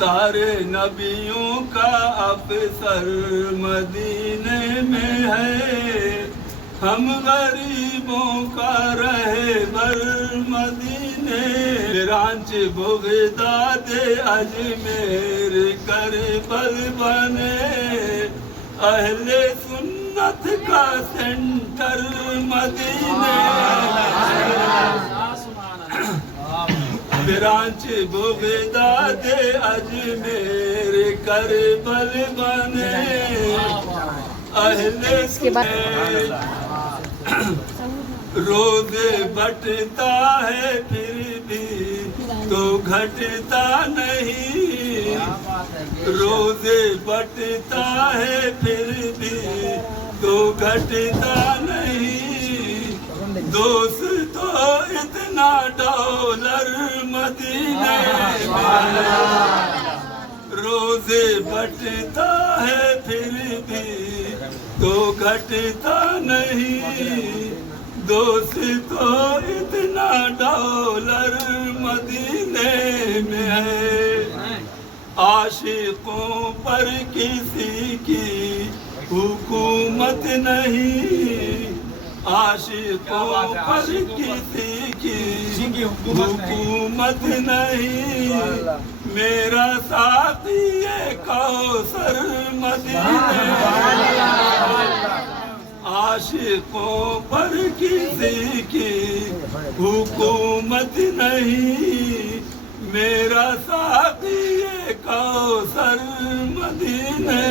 سارے نبیوں کا افسر مدینے میں ہے، ہم غریبوں کا رہبر مدینے، رانچ بغداد اجمیر کربل بنے، اہل سنت کا سینٹر مدینے، برانچ بغداد اجمیر کربل بنے، اہل سنت روز بٹتا ہے پھر بھی تو گھٹتا نہیں، روز بٹتا ہے پھر بھی تو گھٹتا نہیں، دوست تو اتنا ڈالر مدینے میں، روز بٹتا ہے پھر بھی تو گھٹتا نہیں، دوست تو اتنا ڈالر مدینے میں ہے، عاشقوں پر کسی کی حکومت نہیں، عاشقوں پر کسی کی حکومت نہیں، میرا ساتھی کوثر مدینے، عاشقوں پر کسی کی حکومت نہیں، میرا ساتھی کوثر مدینے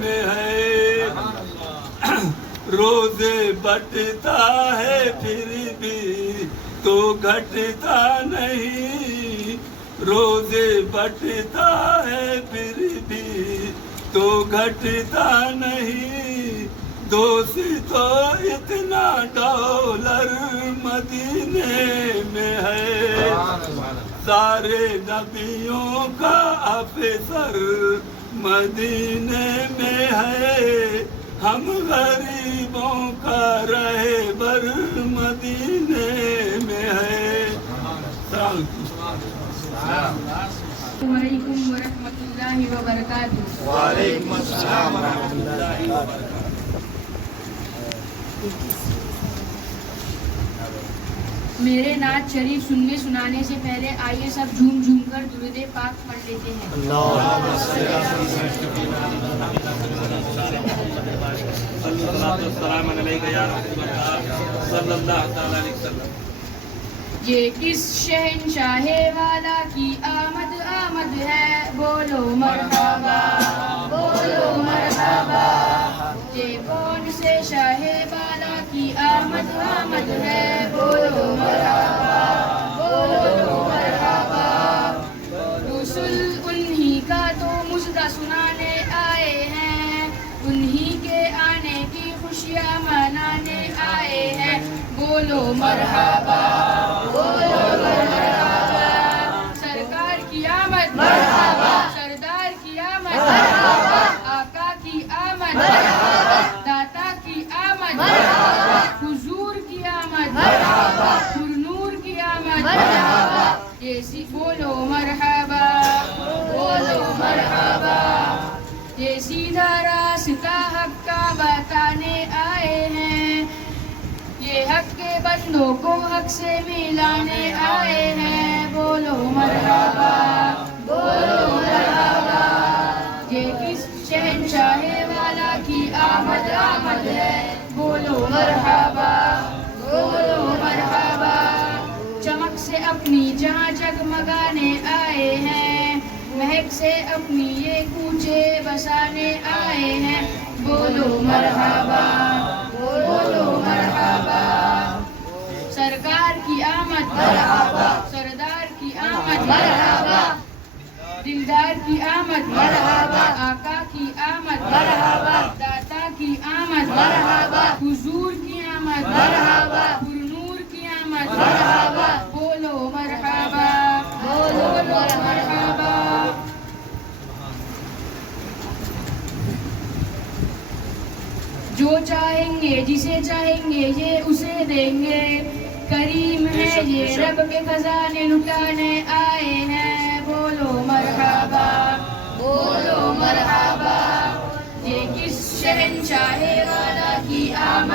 میں ہے، روز بٹتا ہے پھر بھی تو گھٹتا نہیں، روز بٹتا ہے پھر بھی تو گھٹتا نہیں، دوست تو اتنا ڈالر مدینے میں ہے، سارے نبیوں کا افسر مدینے میں ہے، ہم غریبوں کا رہبر مدینے میں ہے۔ السلام علیکم ورحمۃ اللہ وبرکاتہ۔ وعلیکم السلام ورحمۃ اللہ وبرکاتہ۔ میرے نعت شریف سننے سنانے سے پہلے آئیے سب جھوم جھوم کر درود پاک پڑھ لیتے ہیں۔ یہ کس شہنشاہ والا کی آمد آمد ہے، بولو مرحبا بولو مرحبا، یہ کون سے شاہ والا کی آمد آمد ہے، بولو مرحبا بولو مرحبا، رسول انہی کا تو مژدہ سنانے آئے ہیں، انہی کے آنے کی خوشیاں منانے آئے ہیں، بولو مرحبا بولو مرحبا، سرکار کی آمد مرحبا، سردار کی آمد مرحبا، آقا کی آمد مرحبا، داتا کی آمد مرحبا، حضور کی آمد مرحبا، پر نور کی آمد مرحبا، یہ بولو مرحبا بولو مرحبا، یہ سیدھا راستہ حق کا بتانے آئے ہیں، یہ حق کے بندوں کو حق سے ملانے آئے ہیں، بولو مرحبا بولو مرحبا، یہ کس شہنشاہ والا کی آمد آمد ہے، بولو مرحبا بولو مرحبا، چمک سے اپنی جہاں جگمگانے آئے ہیں، مہک سے اپنی یہ کوچے بسانے آئے ہیں، بولو مرحبا بولو مرحبا، سرکار کی آمد مرحبا، سردار کی آمد مرحبا، دلدار کی آمد مرحبا، آقا کی آمد مرحبا، داتا کی آمد مرحبا، حضور کی آمد مرحبا، پر نور کی آمد مرحبا، بولو مرحبا بولو مرحبا، جو چاہیں گے جسے چاہیں گے یہ اسے دیں گے، کریم ہے یہ رب کے خزانے لٹانے آئے ہیں، بولو مرحبا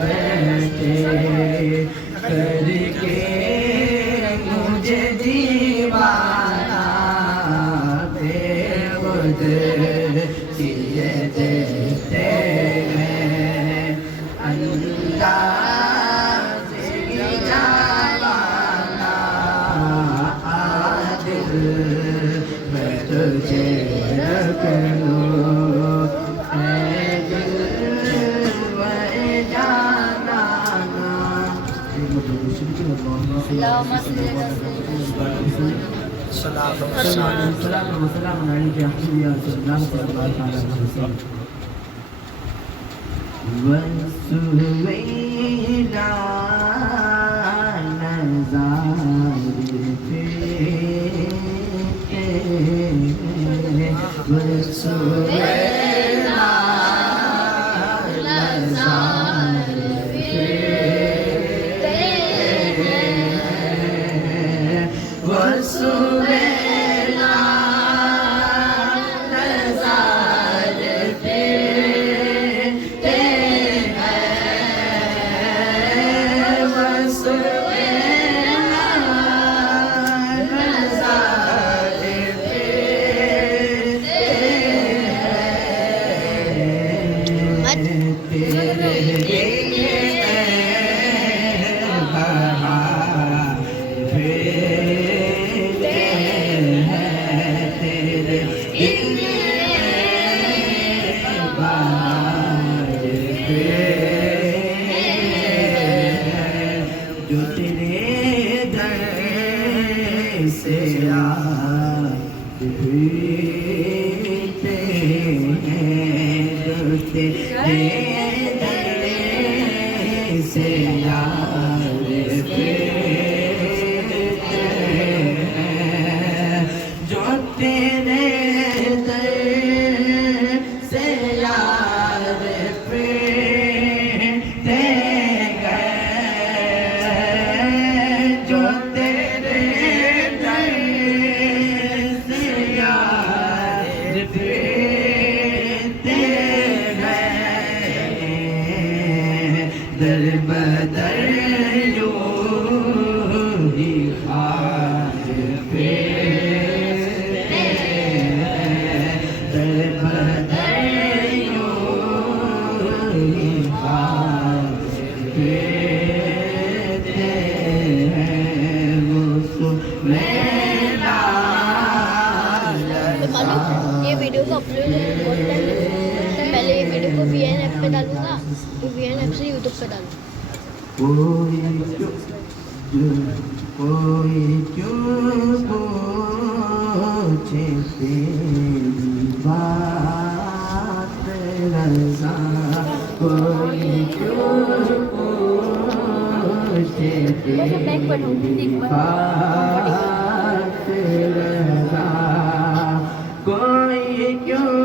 بیٹھے کر کے مجھے دیوانہ بے خود کیے دیتے ہیں انداز جاوانا عادل میں تجھے رکھ لوں اے دل و جانا اللهم صل وسلم سلام وسلام علیک یا حبیبی یا رسول اللہ صلی اللہ علیہ وسلم وسوینا نظار پہ وسوینا نظار پہ وسوینا نظار پہ جو تیرے در سے پھرتے ہیں جو تیرے در سے پھرتے ہیں جو تیرے در سے پھرتے جو تیرے در سے یاد پھرتے ہیں در بدر یوں ہی خواہ پھرتے ہیں در بدر یوں ہی خواہ پھرتے ہیں یہ ویڈیو کو اپلوڈ بہت ٹائم لگے گا. پہلے یہ ویڈیو کو وی این ایپ پہ ڈالوں گا, پھر وی این ایپ سے یوٹیوب پہ ڈالوں گا. کوئی کیوں پوچھے تیری بات رضا کوئی کیوں پوچھے تیری بات رضا کوئی کیوں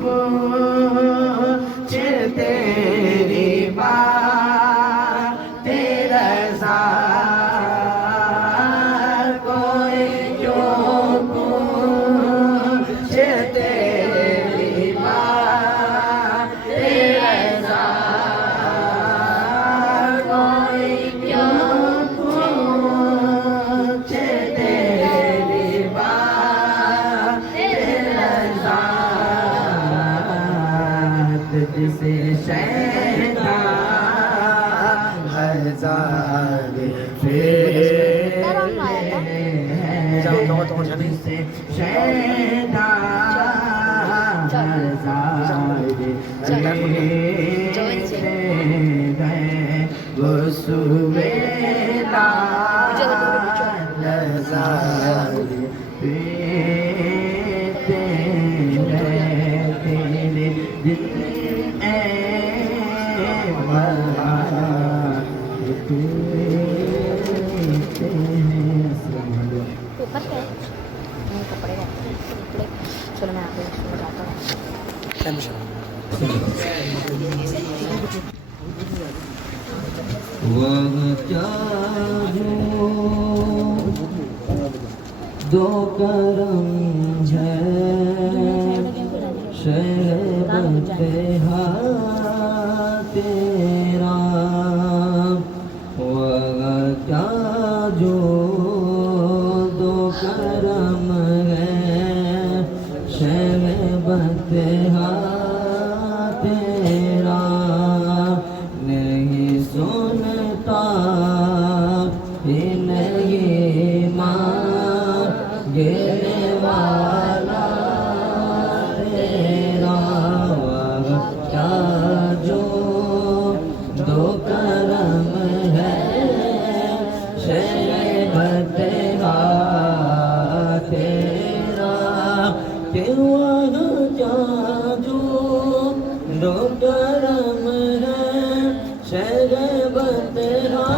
پوچھے تیری بات رضا کوئی کیوں پوچھے تیری بات رضا کوئی کیوں پوچھے تیری بات رضا جسے شیطان ہزار پھیرے ہیں جسے شیطان ہزار پھیرے ہیں وہ سویلا نظار پھیرتے ہیں تیرے دل اوپر کیا ہے کپڑے رہتے ہیں کپڑے. چلو میں آپ کو بتاتا ہوں. دو کرم ہے شہر تیرا تیرا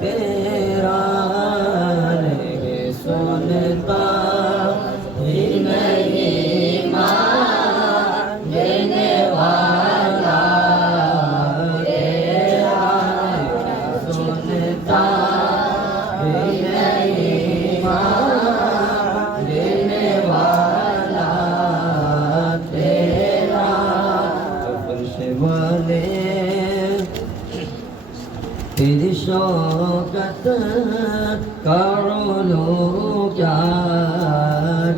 تیرا نہیں سنتا ہی نہیں مانگنے والا تیرا سنتا ہی نہیں مانگنے والا تیرا فرش والے تیری شوکت کا علو کیا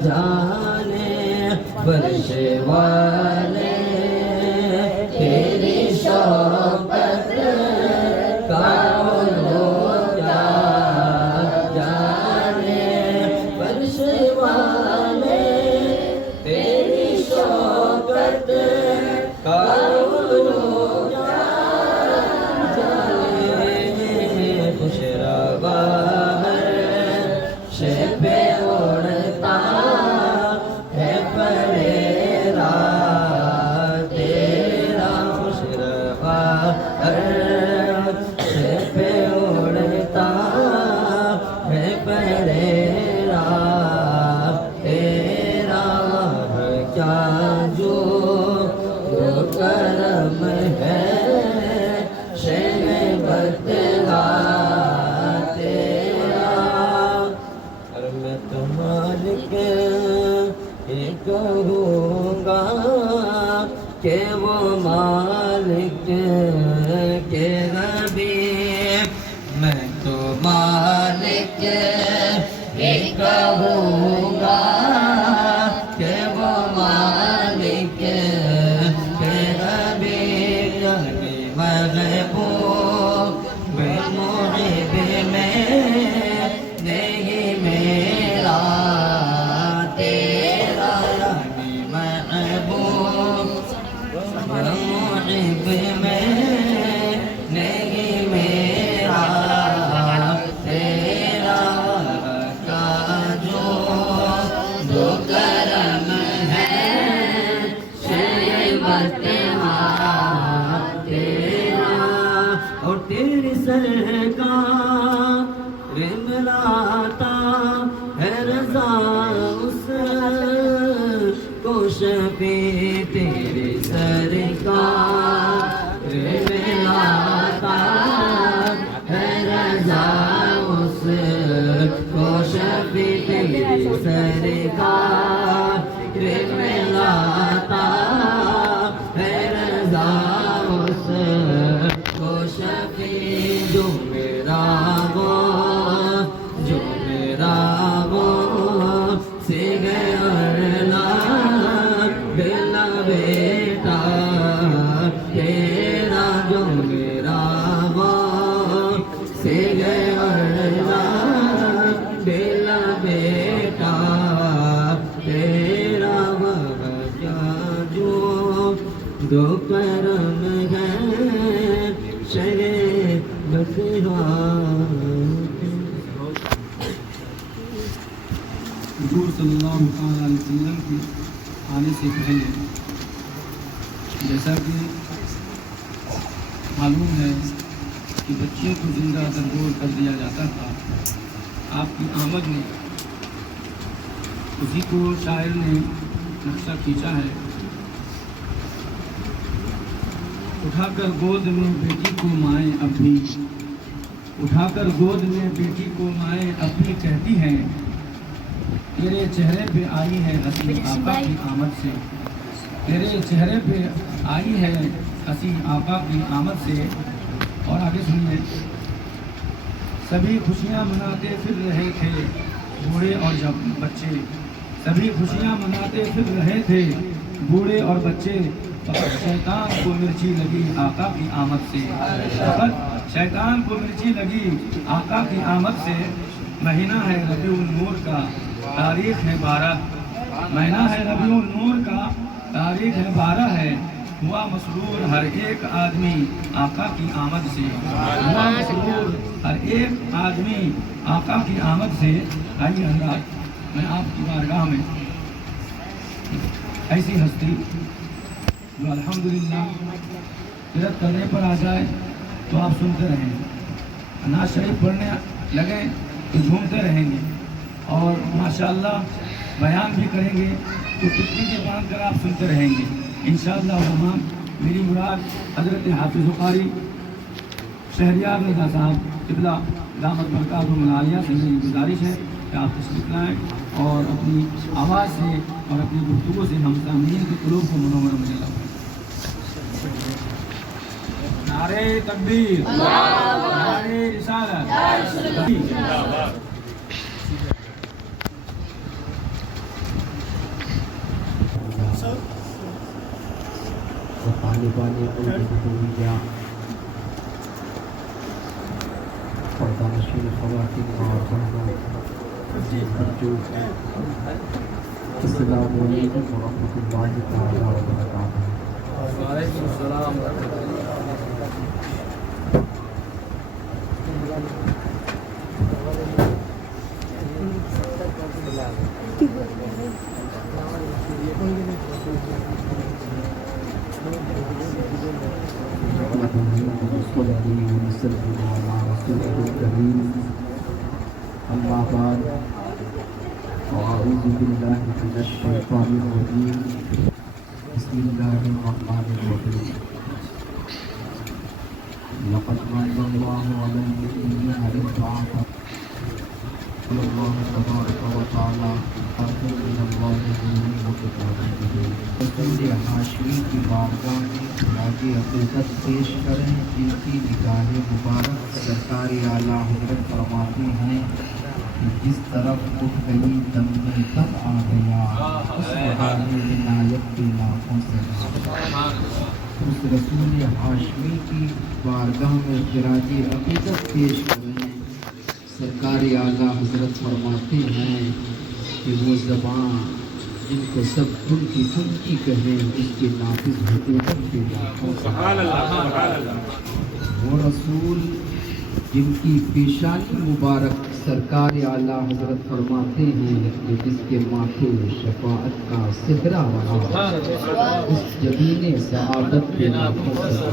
جانے فرش والے تیری شوکت کا علو کیا جانے فرش والے تیری شوکت کا علو کیا خوش روا شب اڑتا ہے پریرا تیرا خوش روا شب اڑتا ہے پریرا تیرا کیا جو کرم ہے شہ بدلا تیرا اور میں تو مالک ہی کہوں گا کہ وہ مالک کے غبی میں تو مالک ہی کہوں گا کہ وہ مالک کے غبی محبوب محب میں نہیں میرا تیرا محبوب محب میں نہیں میرا تیرا کا جو کرم ہے شریعت تیرا اور تیری سرکار ملاتا ہے رضا اس کو شفیع تیری سرکار ملاتا ہے رضا اس کو شفیع تیری سرکار ملاتا ہے رضا اس کو شفیع جو میرا وہ سے گیا بلا بیٹا تیرا جو میرا وہ سے گیا بلا بیٹا تیرا کیا جو دو کرم ہے شرے بکرا حضور صلی اللہ علیہ وسلم کے آنے سے پہلے جیسا کہ معلوم ہے کہ بچے کو زندہ درگور کر دیا جاتا تھا، آپ کی آمد نے اسی کو شاعر نے نقشہ کھینچا ہے۔ اٹھا کر گود میں بیٹی کو مائیں اب بھی، اٹھا کر گود میں بیٹی کو مائیں اب بھی کہتی ہیں تیرے چہرے پہ آئی ہے ہنسی آقا کی آمد سے، تیرے چہرے پہ آئی ہے ہنسی آقا کی آمد سے۔ اور آگے سنیے، سبھی خوشیاں مناتے پھر رہے تھے بوڑھے اور جب بچے، سبھی خوشیاں مناتے پھر رہے تھے بوڑھے اور بچے، فقط شیطان کو مرچی لگی آقا کی آمد سے، فقط شیطان کو مرچی لگی آقا کی آمد سے۔ مہینہ ہے ربیع النور کا تاریخ ہے 12، مہینہ ہے ربیع النور کا تاریخ ہے 12 ہے، ہوا مسرور ہر ایک آدمی آقا کی آمد سے، ہوا مسرور ہر ایک آدمی آقا کی آمد سے۔ آئیے حضرات، میں آپ کی بارگاہ میں ایسی ہستی جو الحمدللہ ہجرت کرنے پر آ جائے، تو آپ سنتے رہیں، نعت شریف پڑھنے لگیں تو جھومتے رہیں گے، اور ماشاءاللہ بیان بھی کریں گے تو ٹکی کے باندھ کر آپ سنتے رہیں گے انشاءاللہ الرحمن۔ میری مراد حضرت حافظ قاری شہریار رضا صاحب قبلہ دامت برکاتہم العالیہ سے میری گزارش ہے کہ آپ تشریف لائیں اور اپنی آواز سے اور اپنی گفتگو سے ہم سامعین کے قلوب کو منور مجلہ کریں۔ نعرہ تکبیر، نعرہ رسالت، طالبان الدنیا پردہ نشین خواتین اور بہنوں، السلام علیکم ورحمۃ اللہ تعالی وبرکاتہ۔ وعلیکم السلام ورحمۃ اللہ۔ أما بعد فأعوذ بالله من الشيطان الرجيم بسم الله الرحمن الرحيم لقد من الله على المؤمنين إذ بعث الله تبارك وتعالى حقا من الله وكتابه رسول ہاشمی کی بارگاہ میں خراج عقیدت پیش کریں، جن کی نگاہ مبارک سرکار اعلیٰ حضرت فرماتے ہیں کہ جس طرف اٹھ گئی دم میں تب آ گیا، اس حال عنایت کے لاکھوں سے اس رسول ہاشمی کی بارگاہ میں خراج عقیدت پیش کریں۔ سرکار اعلیٰ حضرت فرماتے ہیں کہ وہ زبان جن کو سب ان کی کہیں، اس کے نافذ حقیقت کے لاکھوں سے وہ رسول جن کی پیشانی مبارک سرکار اعلیٰ حضرت فرماتے ہیں کہ جس کے ماتھے شفاعت کا صحرا رہا، اس جبین سعادت کے لاکھوں سے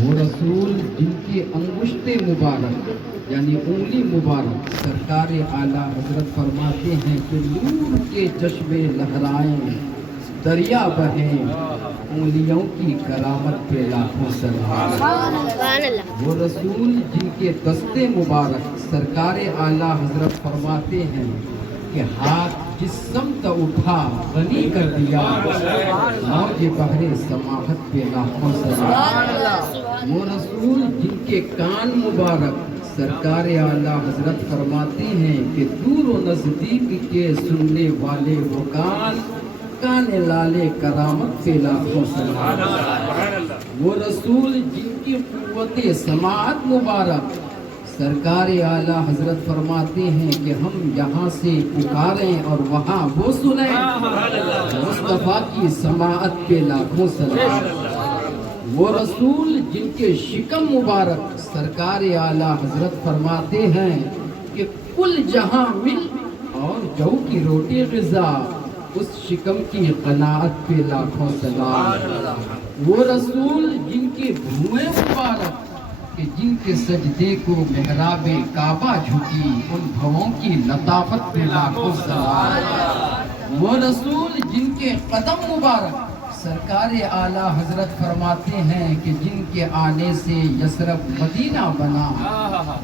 وہ رسول جن کی انگشت مبارک یعنی انگلی مبارک سرکار اعلیٰ حضرت فرماتے ہیں کہ نور کے چشمے لہرائیں، دریا بہیں، انگلیوں کی کرامت پہ لاکھوں سلام۔ وہ رسول جن کے دستے مبارک سرکار اعلیٰ حضرت فرماتے ہیں کہ ہاتھ جس سمت اٹھا غنی کر دیا، موج بحر سماحت پہ لاکھوں سلام۔ وہ رسول جن کے کان مبارک سرکار اعلیٰ حضرت فرماتے ہیں کہ دور و نزدیک کے سننے والے وہ کان لالے کرامت پہ لاکھوں سلام۔ وہ رسول جن کی قوت سماعت مبارک سرکار اعلیٰ حضرت فرماتے ہیں کہ ہم یہاں سے پکاریں اور وہاں وہ سنیں، مصطفیٰ کی سماعت پہ لاکھوں سلام۔ وہ رسول جن کے شکم مبارک سرکار اعلیٰ حضرت فرماتے ہیں کہ کل جہاں مل اور جو کی روٹی غذا، اس شکم کی قناعت پہ لاکھوں سلام۔ وہ رسول جن کے دھوئیں مبارک کہ جن کے سجدے کو محراب کعبہ جھکی، ان بھووں کی لطافت پہ لاکھوں سلام۔ وہ رسول جن کے قدم مبارک سرکار اعلیٰ حضرت فرماتے ہیں کہ جن کے آنے سے یثرب مدینہ بنا،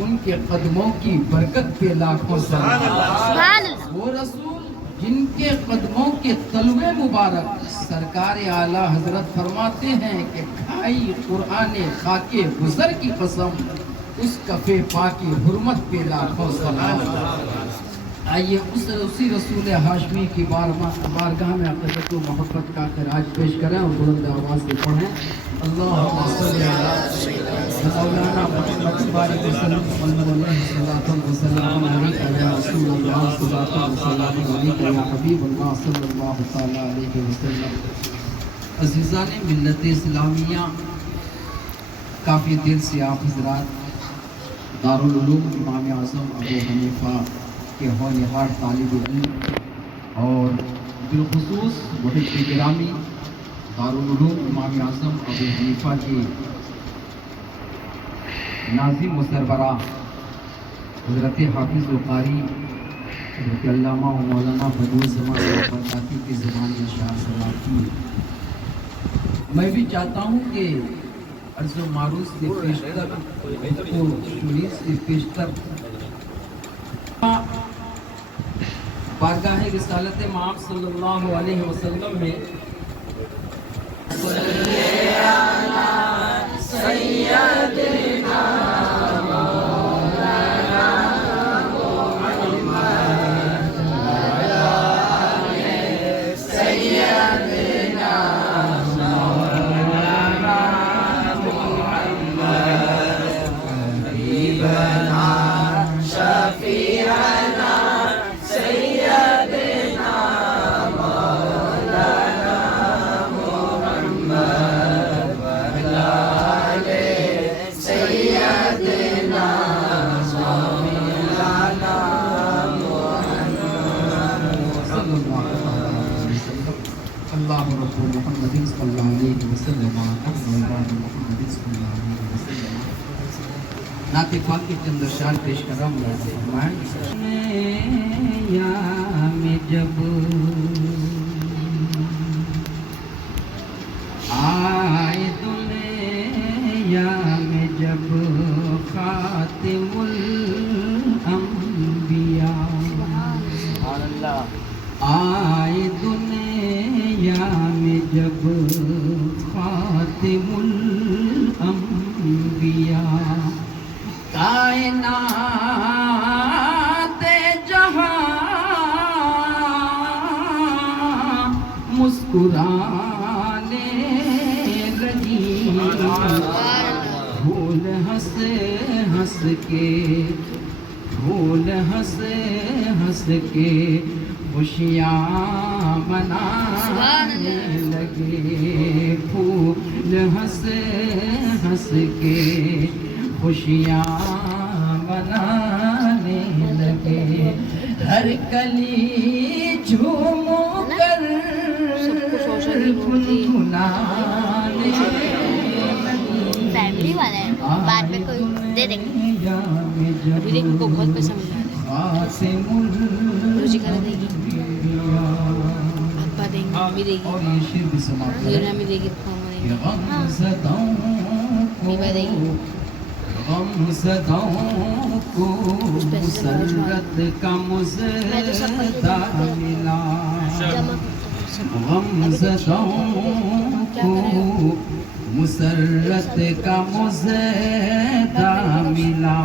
ان کے قدموں کی برکت پہ لاکھوں سلام۔ وہ رسول جن کے قدموں کے تلوے مبارک سرکار اعلیٰ حضرت فرماتے ہیں کہ کھائی قرآن خاک گزر کی قسم، اس کفے پاکی حرمت پہ لاکھوں سلام۔ آئیے اسی رسول ہاشمی کی بارگاہ میں عقیدت و محبت کا خراج پیش کریں اور بلند آواز سے پڑھیں۔ اللہم صلی علی مولانا محمد بارک وسلم صلاۃ و سلام علیک یا رسول اللہ، صلاۃ و سلام علیک یا حبیب اللہ صلی اللہ تعالی علیہ وسلم۔ عزیزان ملت اسلامیہ، کافی دیر سے آپ حضرات دارالعلوم امام اعظم ابو حنیفہ کے ہونہار طالب علم اور بالخصوص محب گرامی دارالعلوم امام اعظم ابو حنیفہ کے ناظم و سربراہ حضرت حافظ القاری حضرت علامہ و مولانا بدیع الزمان برکاتی کی زبان میں شعر سماعت کی. میں بھی چاہتا ہوں کہ عرض و معروض سے پیشتر کو شریف سے پیشتر بارگاہ رسالت مآب صلی اللہ علیہ وسلم میں اللہ رب محمد صلی اللہ علیہ وسلم نعت پاک کے چند اشعار پیش کر رہا ہوں. یا میں جب آئے دنیا میں جب خاتم الانبیاء آئے دنیا میں جب خاتم الانبیاء کائنات جہاں مسکرانے لگی پھول ہنس ہنس کے پھول ہنس ہنس کے خوشیاں منانے لگے پھول ہنس ہنس کے خوشیاں منانے لگے ہر کلی جھوم کر گنگنانے فیملی والا ہے بعد میں کوئی دے دیں گے. ابھی دیکھ کو بہت پسند آ رہا ہے. روزی کرا دے گی ابا دیں گے امی دے گی اور یہ شعر بھی سماعت میرا امی دے گی ماما دے گی بیوہ دے گی. غم زدوں کو مسرت کا مزدہ ملا غم زدوں کو مسرت کا مزدہ ملا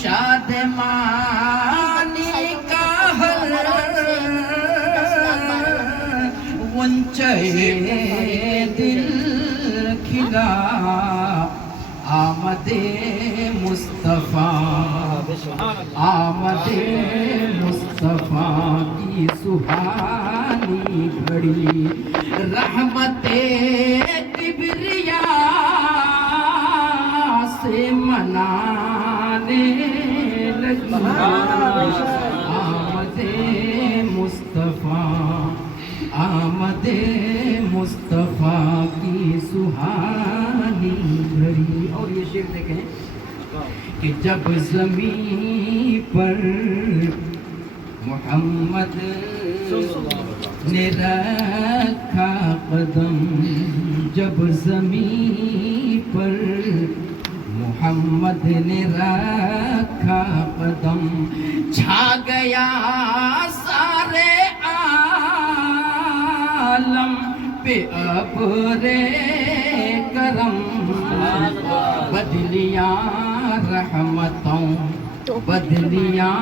شادمانی کا ہر غنچہ دل کھلا آمد مصطفیٰ آمد مصطفیٰ کی سبحانی گھڑی رحمت کبریا سے منانے لگی آمد مصطفیٰ آمد مصطفیٰ کی سبحانی گھڑی. اور یہ شعر دیکھیں کہ جب زمین پر محمد نے رکھا قدم جب زمین پر محمد نے رکھا قدم چھا گیا سارے عالم پہ ابر کرم بدلیاں رحمتوں بدلیاں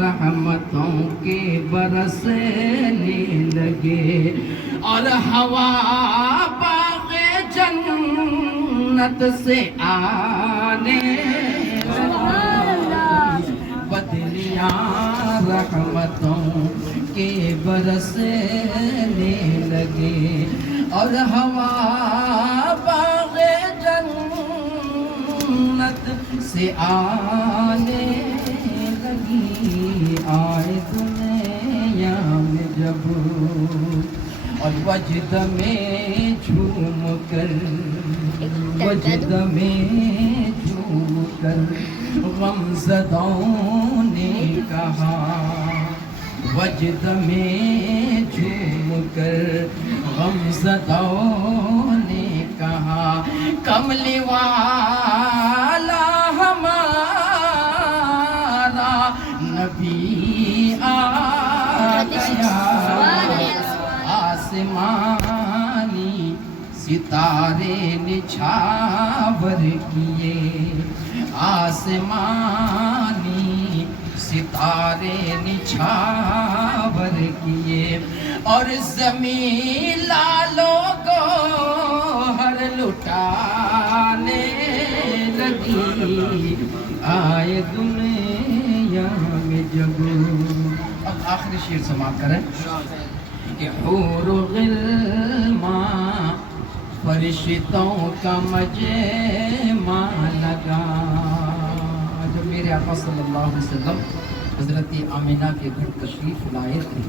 رحمتوں کے برسنے لگے اور ہوا باغ جنت سے آنے بدلیاں رحمتوں کے برسنے لگے اور ہوا باغ جنت سے آنے لگی آئے دنیا میں جب اور وجد میں جھوم کر وجد میں جھوم کر غمزدوں نے کہا، وجد میں جھوم کر غمزدوں نے کہا، کملی والا ہمارا نبی آ گیا، آسمانی ستارے نچھاور کیے، آسمانی ستارے نچھاور کیے، اور زمین لالوں کو ہر لٹانے لگی، آئے دنیا میں جب۔ اب آخری شعر سماعت کریں کہ حور و غلمان فرشتوں کا مجمع لگا۔ جب میرے آقا صلی اللہ علیہ وسلم حضرت آمینہ کے گھر تشریف لائے تھے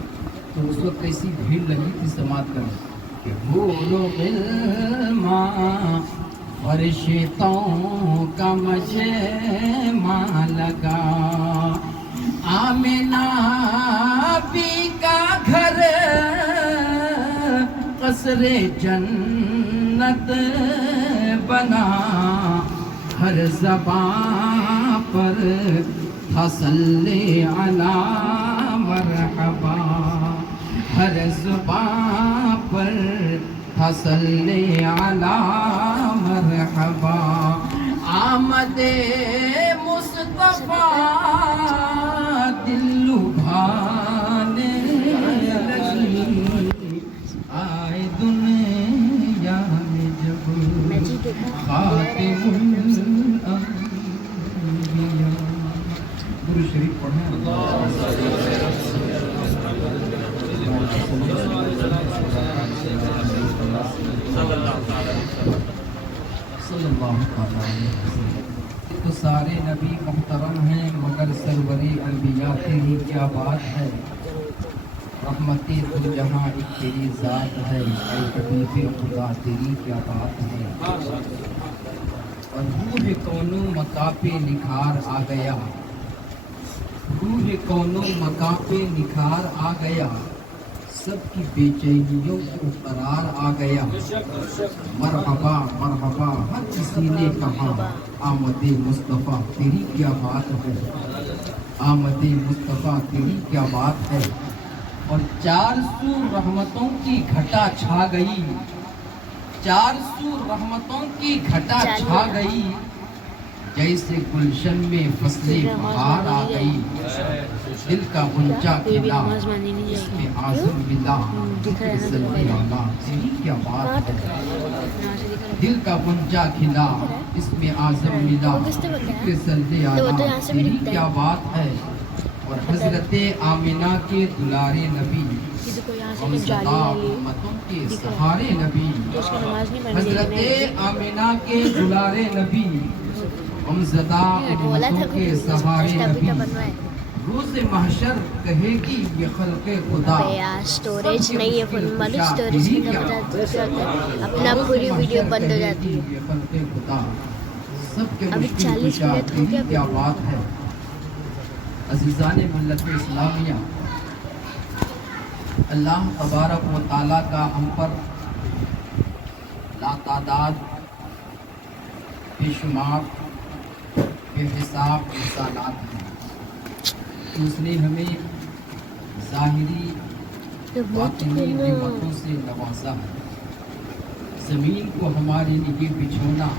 تو اس وقت ایسی بھیڑ لگی تھی، سماعت کریں کہ حور و غلمان فرشتوں کا مجمع لگا، آمینہ بی کا گھر قصر جنت بنا، ہر زبان پر تھا صلی علی مرحبا، ہر زبان پر تھا صلی علی مرحبا، آمد مصطفیٰ دل لبھانے لگی، آئے دنیا میں جب خاتم الانبیاء۔ درود شریف پڑھیں۔ صلی اللہ علیہ وسلم۔ تو سارے نبی محترم ہیں مگر سرور انبیاء تیری کیا بات ہے، رحمت دو جہاں ایک تیری ذات ہے، اے حبیب خدا تیری کیا بات ہے، اور روح کونوں مقام پہ نکھار آ گیا، روح کونوں مقام پہ نکھار آ گیا، سب کی بے چینیوں کو قرار آ گیا، مرحبا مرحبا ہر کسی نے کہا، آمد مصطفیٰ تیری کیا بات ہے، آمد مصطفیٰ تیری کیا بات ہے، اور 400 رحمتوں کی گھٹا چھا گئی، 400 رحمتوں کی گھٹا چھا گئی، جیسے گلشن میں فصل بہار آ گئی، دل کا غنچہ کھلا اس میں اعظم ملا، ذکر صلی اللہ تیری کیا بات ہے، دل کا غنچہ کھلا اس میں اعظم ملا، ذکر صلی اللہ تیری کیا بات ہے، اور حضرت آمینہ کے دلارے نبی، غمزدہ امتوں کے سہارے نبی، حضرت آمینہ کے دلارے نبی، غمزدہ امتوں کے سہارے نبی، روز محشر کہے گی یہ خلق خدا، اسٹوریج نہیں ہے فون والی، اسٹوریج کی اپنا پوری ویڈیو بند ہو جاتی ہے۔ یہ خلق خدا سب کے ابھی مشکل 40 کشا منٹ ہو گیا۔ کیا بات ہے۔ عزیزان ملت اسلامیہ، اللہ تبارک و تعالیٰ کا ہم پر لا تعداد بے شمار بے حساب احسانات ہیں، تو اس نے ہمیں ظاہری باطنی نعمتوں سے نوازا ہے، زمین کو ہمارے لیے بچھونا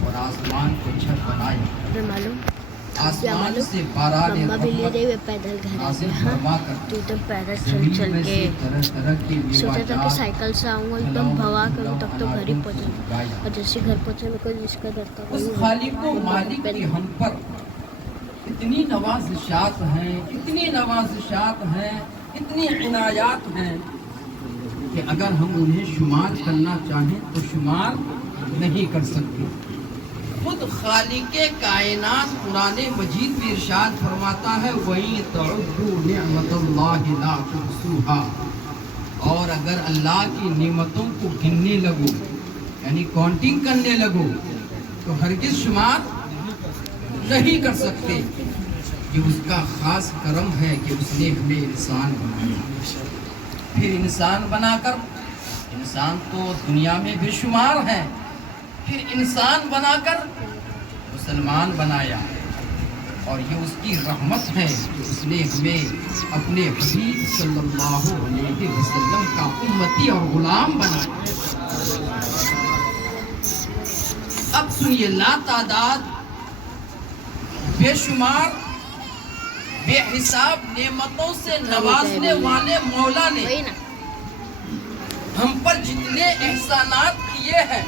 اور آسمان کو چھت بنایا، معلوم آسمان سے باران مما بھی لے رحمت رہے ہوئے پیدل گھر نازل فرما کر تو ایک دم پیدل چل زمین چل میں کے سے طرح طرح کے سوچا تھا کہ میوہ سائیکل سے آؤں گا ایک دم بھگا کروں تب تو گھر ہی پہنچوں، اور جیسے گھر پہنچے میرے کو جس کا ڈر تھا اس خالق و مالک کی ہم پر اتنی نوازشات ہیں، اتنی نوازشات ہیں، اتنی عنایات ہیں کہ اگر ہم انہیں شمار کرنا چاہیں تو شمار نہیں کر سکتے۔ خود خالق کائنات قرآن مجید میں ارشاد فرماتا ہے وَإِن تَعُدُّوا نِعْمَةَ اللَّهِ لَا تُحْصُوهَا، اور اگر اللہ کی نعمتوں کو گننے لگو یعنی کاؤنٹنگ کرنے لگو تو ہرگز شمار نہیں کر سکتے. یہ اس کا خاص کرم ہے کہ اس نے ہمیں انسان بنایا. پھر انسان بنا کر، انسان تو دنیا میں بے شمار ہیں، پھر انسان بنا کر مسلمان بنایا. اور یہ اس کی رحمت ہے کہ اس نے ہمیں اپنے حبیب صلی اللہ علیہ وسلم کا امتی اور غلام بنایا. اب سنیے، لا تعداد بے شمار بے حساب نعمتوں سے نوازنے والے مولا نے وہی نا. ہم پر جتنے احسانات کیے ہیں،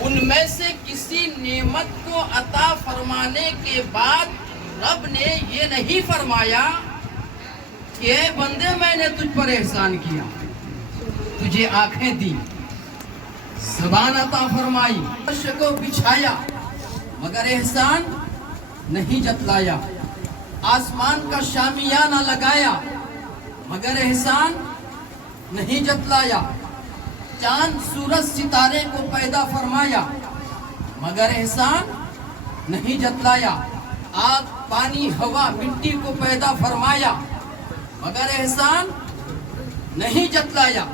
ان میں سے کسی نعمت کو عطا فرمانے کے بعد رب نے یہ نہیں فرمایا کہ اے بندے میں نے تجھ پر احسان کیا، تجھے آنکھیں دی، زبان عطا فرمائی، عرش کو بچھایا، مگر احسان نہیں جتلایا. آسمان کا شامیانہ لگایا، مگر احسان نہیں جتلایا. چاند سورج ستارے کو پیدا فرمایا، مگر احسان نہیں جتلایا. آگ پانی ہوا مٹی کو پیدا فرمایا، مگر احسان نہیں جتلایا.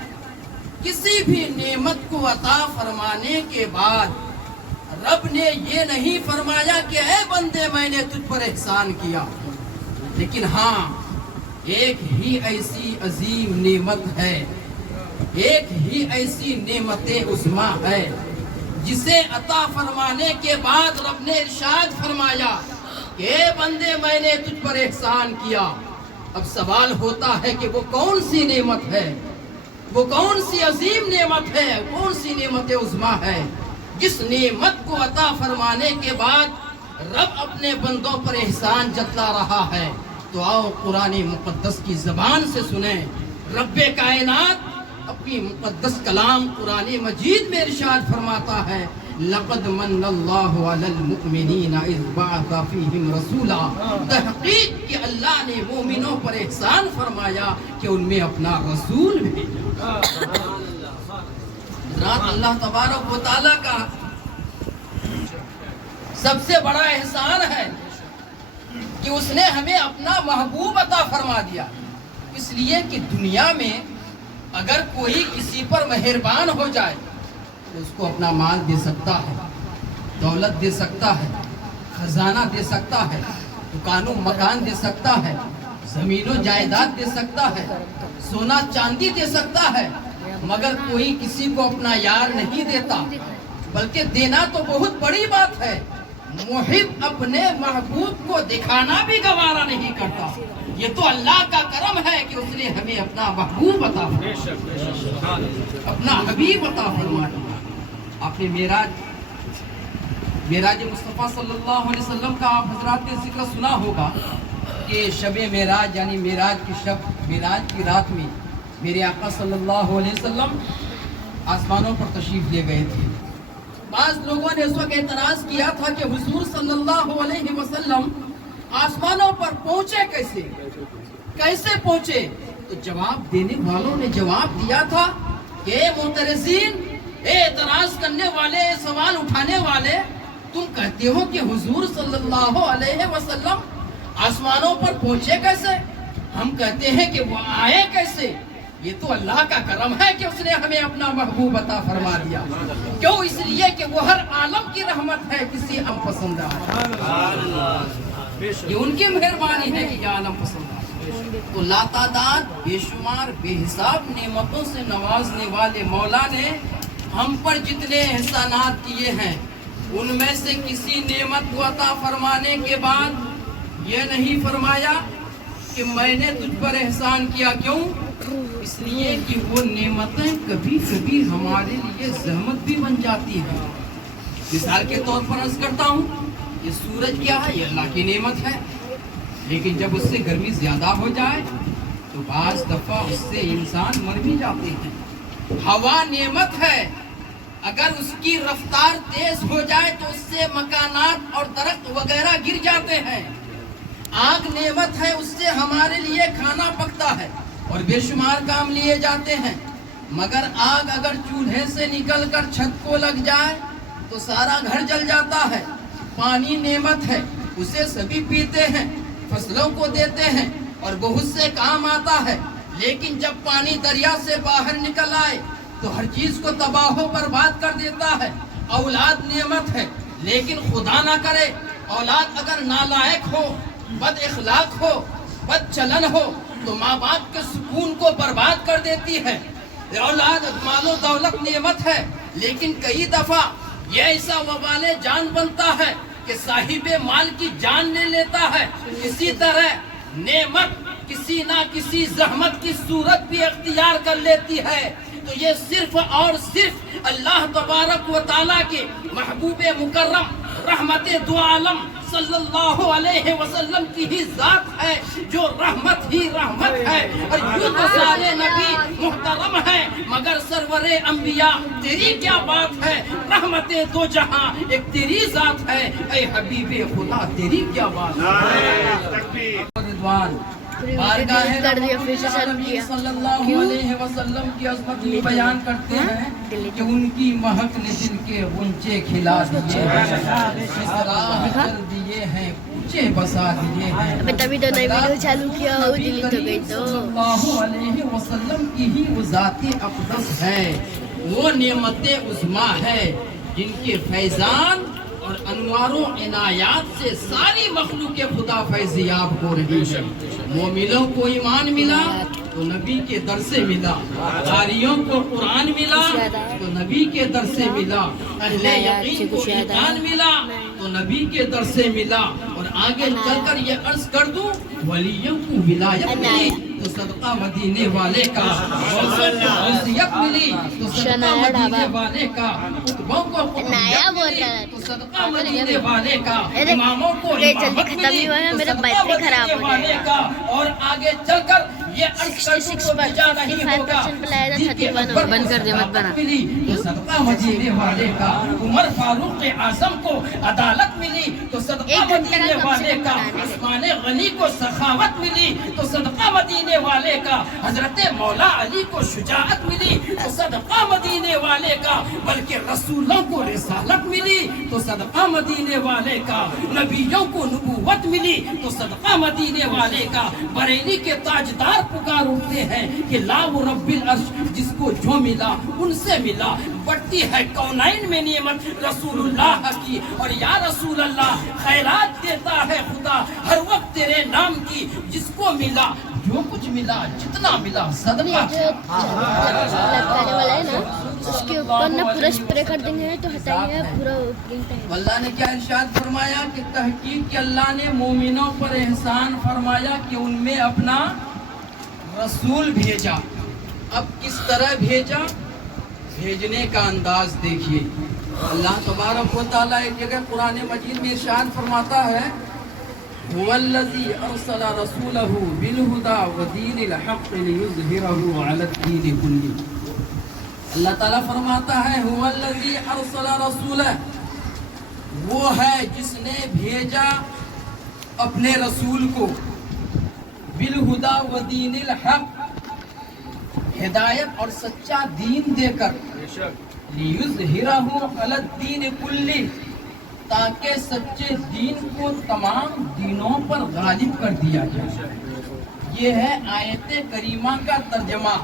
کسی بھی نعمت کو عطا فرمانے کے بعد رب نے یہ نہیں فرمایا کہ اے بندے میں نے تجھ پر احسان کیا. لیکن ہاں، ایک ہی ایسی عظیم نعمت ہے، ایک ہی ایسی نعمت عظمیٰ ہے جسے عطا فرمانے کے بعد رب نے ارشاد فرمایا کہ اے بندے میں نے تجھ پر احسان کیا. اب سوال ہوتا ہے کہ وہ کون سی نعمت ہے، وہ کون سی عظیم نعمت ہے، کون سی نعمت عظمیٰ ہے جس نعمت کو عطا فرمانے کے بعد رب اپنے بندوں پر احسان جتلا رہا ہے. تو آؤ قرآن مقدس کی زبان سے سنیں. رب کائنات اپنی مقدس کلام قرآن مجید میں ارشاد فرماتا ہے، لقد من اللہ علی المؤمنین اذ بعث فیہم رسولا. تحقیق کہ اللہ نے مومنوں پر احسان فرمایا کہ ان میں اپنا رسول بھیجا. حضرات، اللہ تبارک و تعالیٰ کا سب سے بڑا احسان ہے کہ اس نے ہمیں اپنا محبوب عطا فرما دیا. اس لیے کہ دنیا میں اگر کوئی کسی پر مہربان ہو جائے تو اس کو اپنا مال دے سکتا ہے، دولت دے سکتا ہے، خزانہ دے سکتا ہے، دکان و مکان دے سکتا ہے، زمین و جائیداد دے سکتا ہے، سونا چاندی دے سکتا ہے، مگر کوئی کسی کو اپنا یار نہیں دیتا. بلکہ دینا تو بہت بڑی بات ہے، محب اپنے محبوب کو دکھانا بھی گوارا نہیں کرتا. یہ تو اللہ کا کرم ہے کہ اس نے ہمیں اپنا محبوب عطا فرمایا، اپنا حبیب عطا فرمایا. آپ نے معراج مصطفیٰ صلی اللہ علیہ وسلم کا آپ حضرات نے ذکر سنا ہوگا کہ شب معراج یعنی معراج کی شب، معراج کی رات میں میرے آقا صلی اللہ علیہ وسلم آسمانوں پر تشریف لے گئے تھے. بعض لوگوں نے اس وقت اعتراض کیا تھا کہ حضور صلی اللہ علیہ وسلم آسمانوں پر پہنچے کیسے پہنچے؟ تو جواب دینے والوں نے جواب دیا تھا کہ اے معترضین، اے اعتراض کرنے والے، سوال اٹھانے والے، تم کہتے ہو کہ حضور صلی اللہ علیہ وسلم آسمانوں پر پہنچے کیسے؟ ہم کہتے ہیں کہ وہ آئے کیسے؟ یہ تو اللہ کا کرم ہے کہ اس نے ہمیں اپنا محبوب عطا فرما دیا. کیوں؟ اس لیے کہ وہ ہر عالم کی رحمت ہے، کسی ہم پسند آئے. یہ ان کی مہربانی ہے کہ یہ عالم پسند آئے. تو لا تعداد بے شمار بے حساب نعمتوں سے نوازنے والے مولا نے ہم پر جتنے احسانات کیے ہیں، ان میں سے کسی نعمت کو عطا فرمانے کے بعد یہ نہیں فرمایا کہ میں نے تجھ پر احسان کیا. کیوں؟ اس لیے کہ وہ نعمتیں کبھی کبھی ہمارے لیے زحمت بھی بن جاتی ہیں. مثال کے طور پر عرض کرتا ہوں، یہ سورج کیا ہے؟ یہ اللہ کی نعمت ہے، لیکن جب اس سے گرمی زیادہ ہو جائے تو بعض دفعہ اس سے انسان مر بھی جاتے ہیں. ہوا نعمت ہے، اگر اس کی رفتار تیز ہو جائے تو اس سے مکانات اور درخت وغیرہ گر جاتے ہیں. آگ نعمت ہے، اس سے ہمارے لیے کھانا پکتا ہے اور بے شمار کام لیے جاتے ہیں. مگر آگ اگر چولہے سے نکل کر چھت کو لگ جائے تو سارا گھر جل جاتا ہے. پانی نعمت ہے، اسے سبھی پیتے ہیں، فصلوں کو دیتے ہیں اور بہت سے کام آتا ہے، لیکن جب پانی دریا سے باہر نکل آئے تو ہر چیز کو تباہ و برباد کر دیتا ہے۔ اولاد نعمت ہے، لیکن خدا نہ کرے اولاد اگر نالائق ہو، بد اخلاق ہو، بد چلن ہو تو ماں باپ کے سکون کو برباد کر دیتی ہے۔ اولاد مال و دولت نعمت ہے، لیکن کئی دفعہ یہ ایسا وبال جان بنتا ہے کہ صاحب مال کی جان لے لیتا ہے۔ اسی طرح نعمت کسی نہ کسی زحمت کی صورت بھی اختیار کر لیتی ہے، تو یہ صرف اور صرف اللہ تبارک و تعالیٰ کے محبوب مکرم رحمت دو عالم صلی اللہ علیہ وسلم کی ہی ذات ہے جو رحمت ہی رحمت ہے۔ اور یوں تو سارے نبی محترم ہیں، مگر سرور انبیاء تیری کیا بات ہے، رحمت دو جہاں ایک تیری ذات ہے، اے حبیب خدا تیری کیا بات ہے۔ رضوان بارگاہ رسول صلی اللہ علیہ وسلم کی عظمت میں بیان کرتے ہیں کہ ان کی مہک نے دل کے غنچے کھلا دیے ہیں، اسراح کر دیے ہیں، کوچے بسا دیے ہیں۔ تبھی تو نئی ویڈیو چالو کیا ہو ڈیلیٹ ہو گئی تو صلی اللہ علیہ وسلم کی ہی وہ ذات اقدس ہے، وہ نعمت عظمیٰ ہے جن کے فیضان اور انوار و عنایات سے ساری مخلوق خدا فیضیاب ہو رہی ہے۔ مومنوں کو ایمان ملا تو نبی کے در سے ملا، قاریوں کو قرآن ملا تو نبی کے در سے ملا، اہل یقین کو ایمان ملا تو نبی کے در سے ملا، اور آگے چل کر یہ عرض کر دوں ولیوں کو ولایت ملی تو صدقہ مدینے والے کا، عزت ملی تو صدقہ مدینے والے کا، خطبوں کو تو صدقہ مدینے والے کا، اماموں کو امامت ملی تو صدقہ مدینے والے کا، اور آگے چل کر یہ عرض کر دوں تو بجا نہیں ہوگا بند کر دے، مت بنا۔ ملی تو صدقہ مدینے والے کا، عمر فاروق اعظم کو عدالت ملی تو صدقہ مدینے والے کا، عثمان غنی کو سخاوت ملی تو صدقہ مدینے والے کا، حضرت مولا علی کو شجاعت ملی تو صدقہ مدینے والے کا، بلکہ رسولوں کو رسالت ملی تو صدقہ مدینے والے کا، نبیوں کو نبوت ملی تو صدقہ مدینے والے کا۔ بریلی کے تاجدار پکار اٹھتے ہیں کہ لا رب العرش جس کو جو ملا ان سے ملا، بڑھتی ہے کونین میں نعمت رسول اللہ کی، اور یا رسول اللہ خیرات دیتا ہے خدا ہر وقت تیرے نام کی، جس کو ملا جو کچھ ملا جتنا ملا صدقہ لگانے والا ہے نا اس کے اوپر نا پورا اسپرے کر دیں گے تو ہٹائیں گے پورا پرنٹ ہے۔ اللہ نے کیا ارشاد فرمایا کہ تحقیق کہ اللہ نے مومنوں پر احسان فرمایا کہ ان میں اپنا رسول بھیجا۔ اب کس طرح بھیجا، بھیجنے کا انداز دیکھیے۔ اللہ تبارک و تعالیٰ ایک جگہ قرآن مجید میں ارشاد فرماتا ہے هو الذي ارسل رسوله بالهدى ودين الحق ليظهره على الدين كله۔ اللہ تعالیٰ فرماتا ہے هو الذي ارسل رسوله، وہ ہے جس نے بھیجا اپنے رسول کو بالہدا ودین الحق، ہدایت اور سچا دین دے کر، لیظہرہ علی الدین کلہ، تاکہ سچے دین کو تمام دینوں پر غالب کر دیا جائے۔ یہ ہے آیت کریمہ کا ترجمہ۔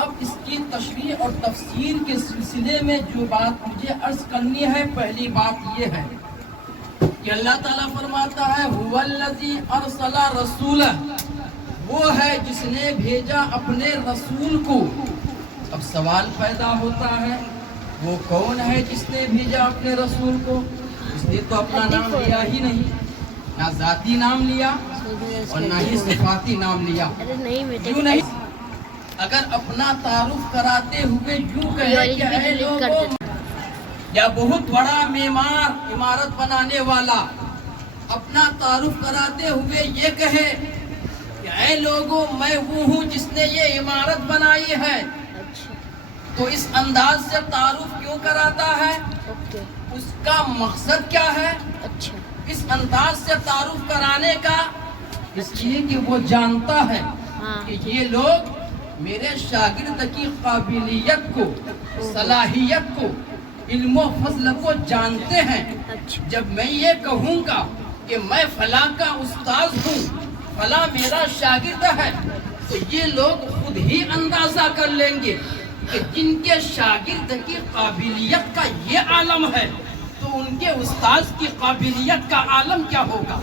اب اس کی تشریح اور تفسیر کے سلسلے میں جو بات مجھے عرض کرنی ہے، پہلی بات یہ ہے کہ اللہ تعالیٰ فرماتا ہے هو الذی ارسل رسولہ، وہ ہے جس نے بھیجا اپنے رسول کو۔ اب سوال پیدا ہوتا ہے وہ کون ہے جس نے بھیجا اپنے رسول کو؟ اس نے تو اپنا نام لیا ہی نہیں، نہ ذاتی نام لیا اور نہ ہی صفاتی نام لیا۔ کیوں نہیں؟ اگر اپنا تعارف کراتے ہوئے یوں کہے کہ اے لوگوں، یا بہت بڑا معمار عمارت بنانے والا اپنا تعارف کراتے ہوئے یہ کہے کہ اے لوگوں میں وہ ہوں جس نے یہ عمارت بنائی ہے، تو اس انداز سے تعارف کیوں کراتا ہے؟ اس کا مقصد کیا ہے اس انداز سے تعارف کرانے کا؟ اس لیے کہ وہ جانتا ہے کہ یہ لوگ میرے شاگرد کی قابلیت کو، صلاحیت کو، علم و فضل کو جانتے ہیں. جب میں یہ کہوں گا کہ میں فلاں کا استاذ ہوں، فلاں میرا شاگرد ہے، تو یہ لوگ خود ہی اندازہ کر لیں گے کہ جن کے شاگرد کی قابلیت کا یہ عالم ہے تو ان کے استاذ کی قابلیت کا عالم کیا ہوگا.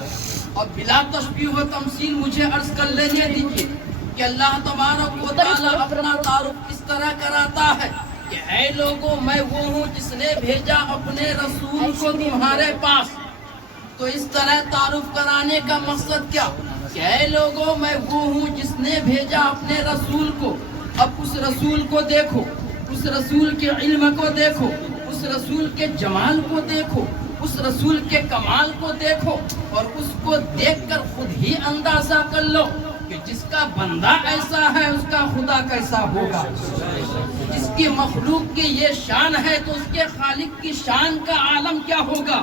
اور بلا تشبیہ و تمثیل مجھے عرض کر لینے دیجیے کہ اللہ تبارک و تعالیٰ اپنا تعارف اس طرح کراتا ہے کہ اے لوگوں میں وہ ہوں جس نے بھیجا اپنے رسول کو تمہارے پاس. تو اس طرح تعارف کرانے کا مقصد کیا کہ اے لوگوں میں وہ ہوں جس نے بھیجا اپنے رسول کو. اب اس رسول کو دیکھو، اس رسول کے علم کو دیکھو، اس رسول کے جمال کو دیکھو، اس رسول کے کمال کو دیکھو، اور اس کو دیکھ کر خود ہی اندازہ کر لو کہ جس کا بندہ ایسا ہے اس کا خدا کیسا ہوگا. جس کی مخلوق کی یہ شان ہے تو اس کے خالق کی شان کا عالم کیا ہوگا.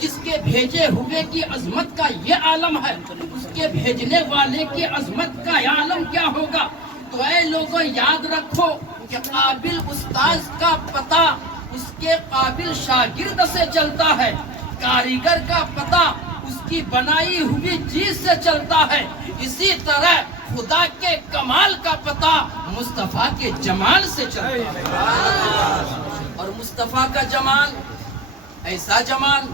جس کے بھیجے ہوئے کی عظمت کا یہ عالم ہے اس کے بھیجنے والے کی عظمت کا یہ عالم کیا ہوگا. تو اے لوگوں یاد رکھو کہ قابل استاذ کا پتہ اس کے قابل شاگرد سے چلتا ہے، کاریگر کا پتہ اس کی بنائی ہوئی چیز سے چلتا ہے. اسی طرح خدا کے کمال کا پتہ مصطفیٰ کے جمال سے چلتا ہے. اور مصطفیٰ کا جمال ایسا جمال،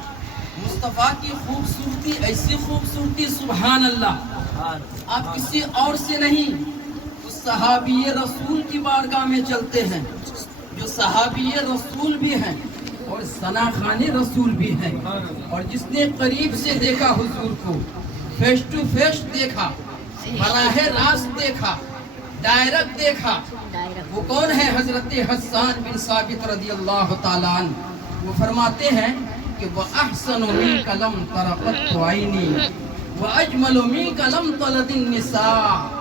مصطفیٰ کی خوبصورتی ایسی خوبصورتی، سبحان اللہ، آپ کسی اور سے نہیں. اس صحابی رسول کی بارگاہ میں چلتے ہیں جو صحابی رسول بھی ہیں اور ثناخان رسول بھی ہیں، اور جس نے قریب سے دیکھا حضور کو، فیس ٹو فیس دیکھا، براہ راست دیکھا، ڈائریکٹ دیکھا، وہ کون ہے؟ حضرت حسان بن ثابت رضی اللہ تعالیٰ عنہ. وہ فرماتے ہیں کہ وَأَحْسَنُ مِنْكَ لَمْ تَرَ قَطُّ عَيْنِي وَأَجْمَلُ مِنْكَ لَمْ تَلِدِ النِّسَاءُ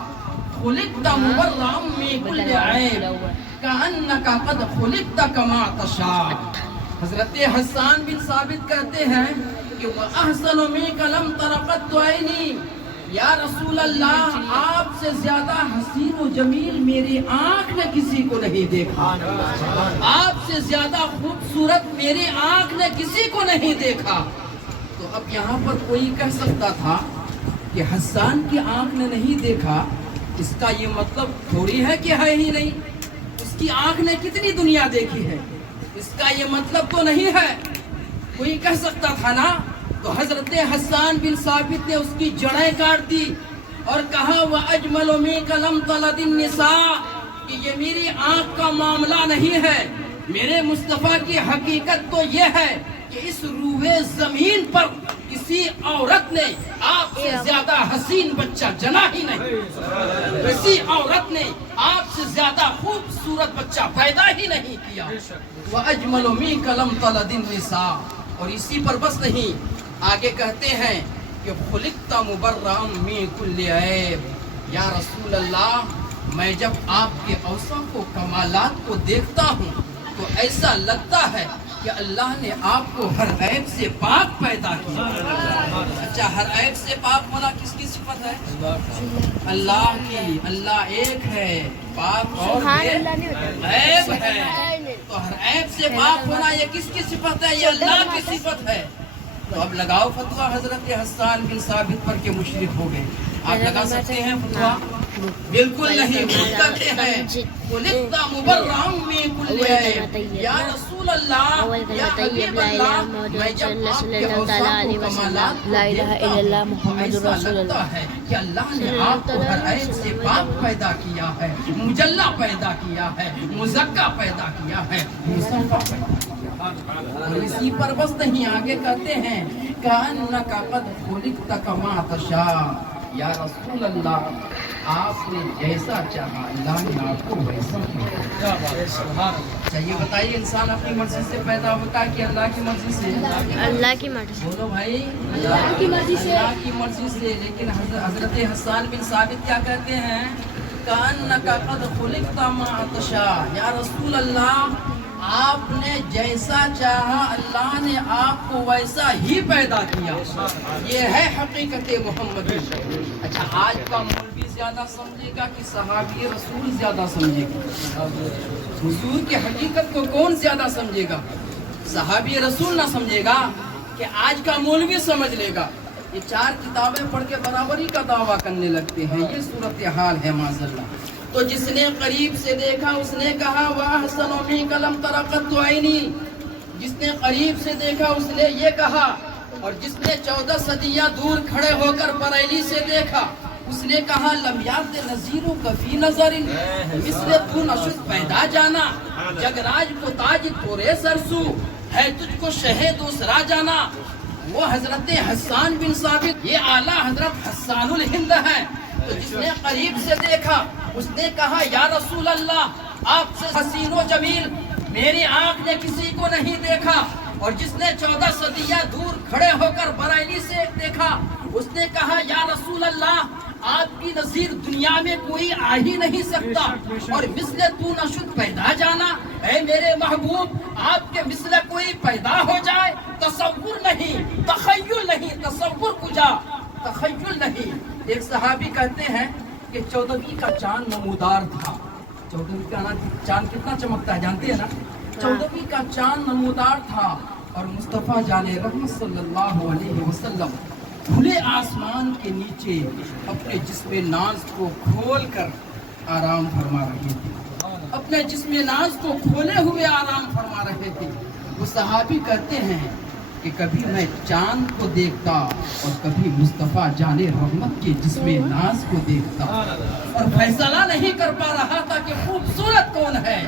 خُلِقْتَ مُبَرَّأً مِنْ كُلِّ عَيْبٍ كَأَنَّكَ قَدْ خُلِقْتَ كَمَا تَشَاءُ. حضرت حسان بن ثابت کہتے ہیں کہ وَأَحْسَنُ مِنْكَ لَمْ تَرَ قَطُّ عَيْنِي، یا رسول اللہ آپ سے زیادہ حسین و جمیل میری آنکھ نے کسی کو نہیں دیکھا، آپ سے زیادہ خوبصورت میری آنکھ نے کسی کو نہیں دیکھا. تو اب یہاں پر کوئی کہہ سکتا تھا کہ حسان کی آنکھ نے نہیں دیکھا، اس کا یہ مطلب تھوڑی ہے کہ ہے ہی نہیں، اس کی آنکھ نے کتنی دنیا دیکھی ہے، اس کا یہ مطلب تو نہیں ہے. کوئی کہہ سکتا تھا نا. تو حضرت حسان بن ثابت نے اس کی جڑیں کاٹ دی اور کہا وَأَجْمَلُ مِنْكَ لَمْ تَلِدِ النِّسَاءُ، کہ یہ میری آنکھ کا معاملہ نہیں ہے. میرے مصطفیٰ کی حقیقت تو یہ ہے کہ اس روئے زمین پر کسی عورت نے آپ سے زیادہ حسین بچہ جنا ہی نہیں، کسی عورت نے آپ سے زیادہ خوبصورت بچہ پیدا ہی نہیں کیا. وَأَجْمَلُ مِنْكَ لَمْ تَلِدِ النِّسَاءُ. اور اسی پر بس نہیں، آگے کہتے ہیں کہ خُلِقْتَ مُبَرَّأً مِنْ كُلِّ عَيْبٍ. یا رسول اللہ میں جب آپ کے اوصاف و کمالات کو دیکھتا ہوں تو ایسا لگتا ہے کہ اللہ نے آپ کو ہر عیب سے پاک پیدا کیا. اچھا، ہر عیب سے پاک ہونا کس کی صفت ہے؟ اللہ کی. اللہ ایک ہے، پاک اور عیب ہے. تو ہر عیب سے پاک ہونا یہ کس کی صفت ہے؟ یہ اللہ کی صفت ہے. تو اب لگاؤ فتویٰ حضرت حسان بن ثابت پر کہ مشرک ہو گئے. آپ لگا سکتے ہیں فتویٰ؟ بالکل نہیں. وہ کہتے ہیں خُلِقْتَ مُبَرَّأً مِنْ كُلِّ عَيْبٍ. یا رسول اللہ، یا حبیب اللہ، میں جب آپ کے اوصاف و کمالات کو دیکھتا ہوں ایسا لگتا ہے کہ اللہ نے آپ کو ہر عیب سے پاک پیدا کیا ہے، مجلہ پیدا کیا ہے، مزکہ پیدا کیا ہے، مصطفیٰ پیدا کیا ہے. اور اسی پر بس نہیں، آگے کہتے ہیں کَأَنَّكَ قَدْ خُلِقْتَ كَمَا تَشَاءُ. یا رسول اللہ آپ نے جیسا چاہا اللہ نے آپ کو ویسا کیا. چاہیے بتائیے، انسان اپنی مرضی سے پیدا ہوتا ہے کہ اللہ کی مرضی سے؟ اللہ کی مرضی. بولو بھائی، اللہ کی مرضی سے. اللہ کی مرضی سے. لیکن حضرت حسان بن ثابت کیا کہتے ہیں؟ کَأَنَّكَ قَدْ خُلِقْتَ مَا تَشَاءُ. یا رسول اللہ آپ نے جیسا چاہا اللہ نے آپ کو ویسا ہی پیدا کیا. یہ ہے حقیقت محمدی. اچھا، آج کا مولوی زیادہ سمجھے گا کہ صحابی رسول زیادہ سمجھے گا؟ حضور کی حقیقت کو کون زیادہ سمجھے گا؟ صحابی رسول نہ سمجھے گا کہ آج کا مولوی سمجھ لے گا. یہ 4 کتابیں پڑھ کے برابری کا دعویٰ کرنے لگتے ہیں. یہ صورتحال ہے معذاللہ. تو جس نے قریب سے دیکھا اس نے کہا وَأَحْسَنُ مِنْكَ لَمْ تَرَ قَطُّ عَيْنِي. جس نے قریب سے دیکھا اس نے یہ کہا. اور جس نے 14 صدیاں دور کھڑے ہو کر بریلی سے دیکھا اس نے کہا لم یاد نظیروں کفی نظر مثل تو نشد پیدا جانا جگراج کو تاج تورے سرسو ہے تجھ کو شہ دوسرا جانا. وہ حضرت حسان بن ثابت یہ اعلیٰ حضرت حسان الہند ہے. تو جس نے قریب سے دیکھا اس نے کہا یا رسول اللہ آپ سے حسین و جمیل میری آنکھ نے کسی کو نہیں دیکھا. اور جس نے 14 صدیاں دور کھڑے ہو کر بریلی سے دیکھا اس نے کہا یا رسول اللہ آپ کی نظیر دنیا میں کوئی آ ہی نہیں سکتا. اور مثل تو نشد پیدا جانا اے میرے محبوب آپ کے مثل کوئی پیدا ہو جائے تصور نہیں تخیل نہیں. تصور کجا تخیل نہیں. ایک صحابی کہتے ہیں کہ 14ویں کا چاند نمودار تھا. 14ویں کا چاند کتنا چمکتا ہے جانتے ہیں نا. 14ویں کا چاند نمودار تھا اور مصطفیٰ جان رحمت صلی اللہ علیہ وسلم کھلے آسمان کے نیچے اپنے جسم ناز کو کھول کر آرام فرما رہے تھے. اپنے جسم ناز کو کھولے ہوئے آرام فرما رہے تھے. وہ صحابی کہتے ہیں کہ کبھی میں چاند کو دیکھتا اور کبھی مصطفیٰ جان رحمت کے جسم ناز کو دیکھتا اور فیصلہ نہیں کر پا رہا تھا کہ خوبصورت کون ہے.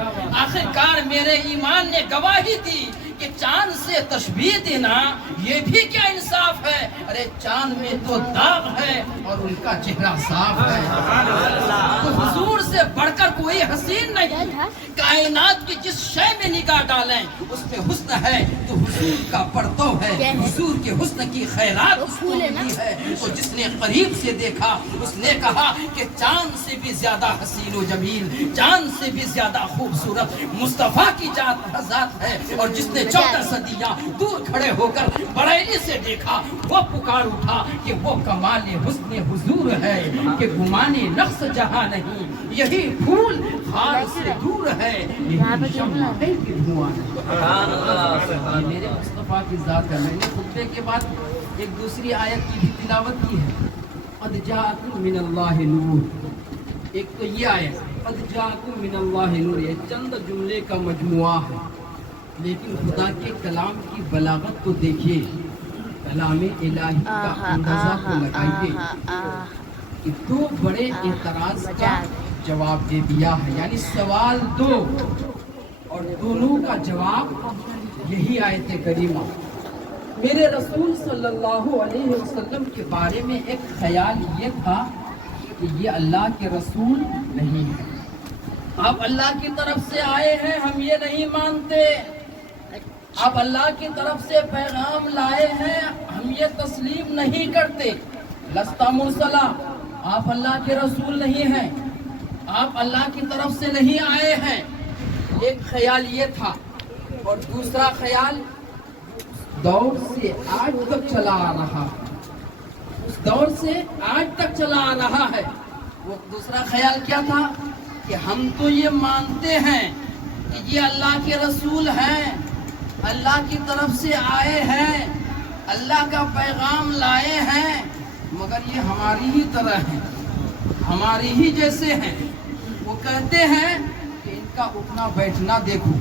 آخرکار میرے ایمان نے گواہی دی کہ چاند سے تشبیہ دینا یہ بھی کیا انصاف ہے. ارے چاند میں تو داغ ہے اور ان کا چہرہ صاف ہے. تو حضور سے بڑھ کر کوئی حسین نہیں. کائنات کی جس شے میں نگاہ ڈالیں اس میں حسن ہے تو حضور کا پرتو ہے. حضور کے حسن کی خیرات اس کو ملی ہے. تو جس نے قریب سے دیکھا اس نے کہا کہ چاند سے بھی زیادہ حسین و جمیل چاند سے بھی زیادہ خوبصورت مصطفیٰ کی ذات ہے. اور جس نے 14 صدیاں دور کھڑے ہو کر بریلی سے دیکھا وہ پکار اٹھا کہ وہ کمال حسن حضور ہے کہ گمانے نقص جہاں نہیں یہی پھول خار سے دور ہے یہی شمع ہے کہ دھواں ہے. میرے مصطفیٰ کی ذات ہے. میں نے خطبے کے بعد ایک دوسری آیت کی بھی تلاوت کی ہے. قد جاءکم من اللہ نور. ایک تو یہ آیت قد جاءکم من اللہ نور یہ چند جملے کا مجموعہ ہے لیکن خدا کے کلام کی بلاغت کو دیکھیے. کلام الہی کا اندازہ کو لگائیے کہ 2 بڑے اعتراض کا جواب دے دیا ہے. یعنی سوال 2 اور دونوں کا جواب یہی آیت کریمہ. میرے رسول صلی اللہ علیہ وسلم کے بارے میں ایک خیال یہ تھا کہ یہ اللہ کے رسول نہیں ہے. آپ اللہ کی طرف سے آئے ہیں ہم یہ نہیں مانتے. آپ اللہ کی طرف سے پیغام لائے ہیں ہم یہ تسلیم نہیں کرتے. لستا مرسلہ آپ اللہ کے رسول نہیں ہیں. آپ اللہ کی طرف سے نہیں آئے ہیں. ایک خیال یہ تھا. اور دوسرا خیال دور سے آج تک چلا آ رہا ہے. اس دور سے آج تک چلا آ رہا ہے. وہ دوسرا خیال کیا تھا کہ ہم تو یہ مانتے ہیں کہ یہ اللہ کے رسول ہیں اللہ کی طرف سے آئے ہیں اللہ کا پیغام لائے ہیں مگر یہ ہماری ہی طرح ہیں ہماری ہی جیسے ہیں. وہ کہتے ہیں کہ ان کا اٹھنا بیٹھنا دیکھو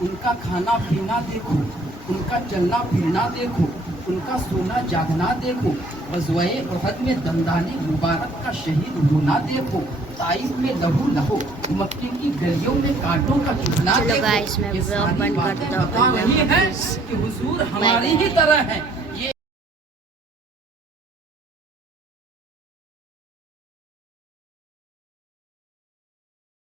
ان کا کھانا پینا دیکھو ان کا چلنا پھرنا دیکھو ان کا سونا جاگنا دیکھو غزوہ احد میں دندانے مبارک کا شہید ہونا دیکھو طائف میں لہو مکے کی گلیوں میں کانٹوں کا چبھنا دیکھو. یہ ساری باتیں بتا رہی ہیں کہ حضور ہماری ہی طرح ہیں